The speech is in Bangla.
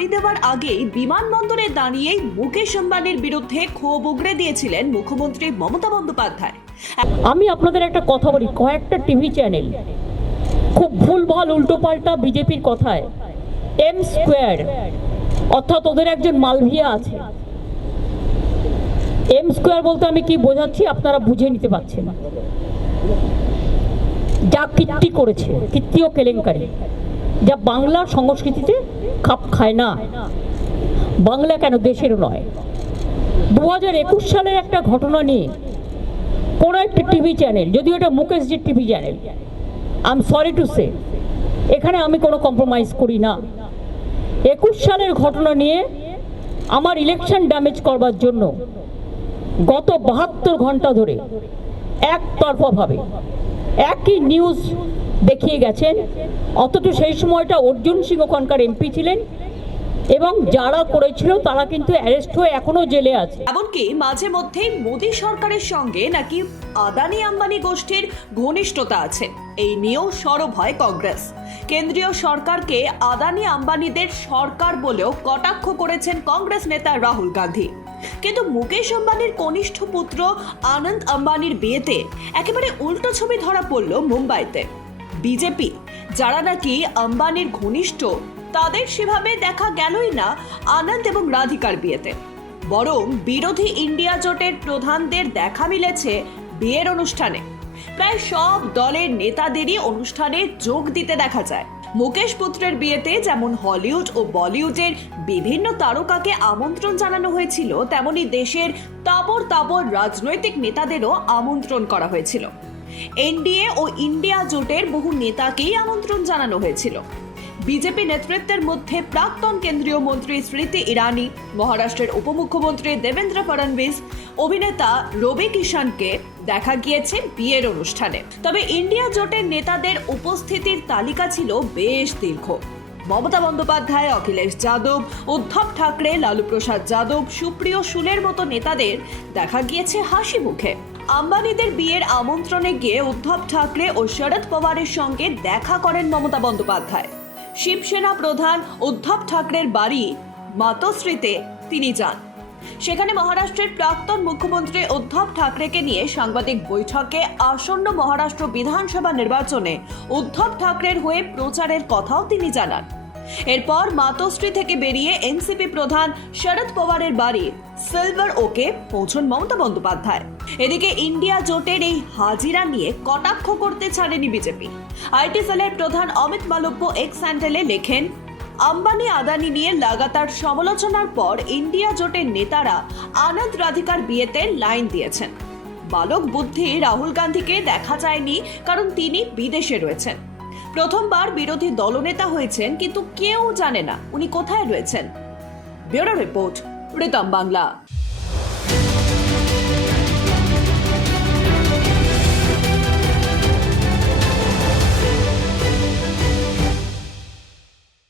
পাড়ি দেওয়ার আগেই বিমানবন্দরে দাঁড়িয়েই মুকেশ আম্বানির বিরুদ্ধে ক্ষোভ উগরে দিয়েছিলেন মুখ্যমন্ত্রী মমতা বন্দ্যোপাধ্যায়। আমি আপনাদের একটা কথা বলি, কয়েকটা টিভি চ্যানেল খুব ভুলভাল উল্টোপাল্টা বিজেপির কথায় এম স্কোয়ার, অর্থাৎ ওদের একজন মালভিয়া আছে। এম স্কোয়ার বলতে আমি কি বোঝাচ্ছি আপনারা বুঝে নিতে পারছেন। যা কীর্তি করেছে, কীর্তি ও কেলেঙ্কারি, যা বাংলার সংস্কৃতিতে খাপ খায় না। বাংলা কেন, দেশেরও নয়। 2021 সালের একটা ঘটনা নিয়ে কোনো একটা টিভি চ্যানেল, যদিও এটা মুকেশজির TV channel, I am sorry to say, এখানে আমি কোনো কম্প্রোমাইজ করি না। 21 সালের ঘটনা নিয়ে আমার ইলেকশন ড্যামেজ করবার জন্য গত 72 ঘন্টা ধরে একতরফাভাবে একই নিউজ দেখিয়ে গেছেন। অথচ সেই সময়টা অর্জুন সিং ওখানকার এমপি ছিলেন এবং যারা করেছিল তারা কিন্তু অ্যারেস্ট হয়ে এখনো জেলে আছে। এমনকি মাঝে মধ্যেই মোদী সরকারের সঙ্গে নাকি আদানি আম্বানি গোষ্ঠীর ঘনিষ্ঠতা আছে, এই নিয়েও সরব হয় কংগ্রেস। কেন্দ্রীয় সরকারকে আদানি আম্বানিদের সরকার বলেও কটাক্ষ করেছেন কংগ্রেস নেতা রাহুল গান্ধী। কিন্তু মুকেশ আম্বানির কনিষ্ঠ পুত্র আনন্দ আম্বানির বিয়েতে একেবারে উল্টো ছবি ধরা পড়ল মুম্বাইতে। বিজেপি, যারা নাকি আম্বানির ঘনিষ্ঠ, তাদের সেভাবে দেখা গেলই না আনন্দ এবং রাধিকার বিয়েতে, বরং বিরোধী ইন্ডিয়া জোটের প্রধানদের দেখা মিলেছে বিয়ের অনুষ্ঠানে। প্রায় সব দলের নেতাদেরই অনুষ্ঠানে যোগ দিতে দেখা যায়। মুকেশ পুত্রের বিয়েতে যেমন হলিউড ও বলিউডের বিভিন্ন তারকাকে আমন্ত্রণ জানানো হয়েছিল, তেমনি দেশের তাবড় তাবড় রাজনৈতিক নেতাদেরও আমন্ত্রণ করা হয়েছিল। এনডিএ ও ইন্ডিয়া জোটের বহু নেতাকেই আমন্ত্রণ জানানো হয়েছিল। বিজেপি নেতৃত্বের মধ্যে প্রাক্তন কেন্দ্রীয় মন্ত্রী স্মৃতি ইরানি, মহারাষ্ট্রের উপমুখ্যমন্ত্রী দেবেন্দ্র ফডনবিস, অভিনেতা রবি কিষানকে দেখা গিয়েছে বিয়ের অনুষ্ঠানে। তবে ইন্ডিয়া জোটের নেতাদের উপস্থিতির তালিকা ছিল বেশ দীর্ঘ। মমতা বন্দ্যোপাধ্যায়, অখিলেশ যাদব, উদ্ধব ঠাকরে, লালু প্রসাদ যাদব, সুপ্রিয় শুলের মতো নেতাদের দেখা গিয়েছে হাসি মুখে। আম্বানিদের বিয়ের আমন্ত্রণে গিয়ে উদ্ধব ঠাকরে ও শরদ পাওয়ারের সঙ্গে দেখা করেন মমতা বন্দ্যোপাধ্যায়। শিবসেনা প্রধান উদ্ধব ঠাকরের বাড়ি মাতোশ্রীতে তিনি যান। সেখানে মহারাষ্ট্রের প্রাক্তন মুখ্যমন্ত্রী উদ্ধব ঠাকরেকে নিয়ে সাংবাদিক বৈঠকে আসন্ন মহারাষ্ট্র বিধানসভা নির্বাচনে উদ্ধব ঠাকরের হয়ে প্রচারের কথাও তিনি জানান। এরপর মাতোশ্রী থেকে বেরিয়ে এনসিপি প্রধান শরদ পাওয়ারের বাড়ি সিলভার ওকে পৌঁছন মমতা বন্দ্যোপাধ্যায়। এদিকে ইন্ডিয়া জোটের এই হাজিরা নিয়ে কটাক্ষ করতে ছাড়েনি বিজেপি। আইটি সেলের প্রধান অমিত মালব্য এক্স হ্যান্ডেলে লেখেন, আম্বানি আদানি নিয়ে লাগাতার সমালোচনার পর ইন্ডিয়া জোটের নেতারা আনন্দ রাধিকার বিয়েতে লাইন দিয়েছেন। বালক বুদ্ধি রাহুল গান্ধীকে দেখা যায়নি, কারণ তিনি বিদেশে রয়েছেন। প্রথমবার বিরোধী দলনেতা হয়েছেন, কিন্তু কেউ জানে না উনি কোথায় রয়েছেন। Bureau report, Ritam Bangla.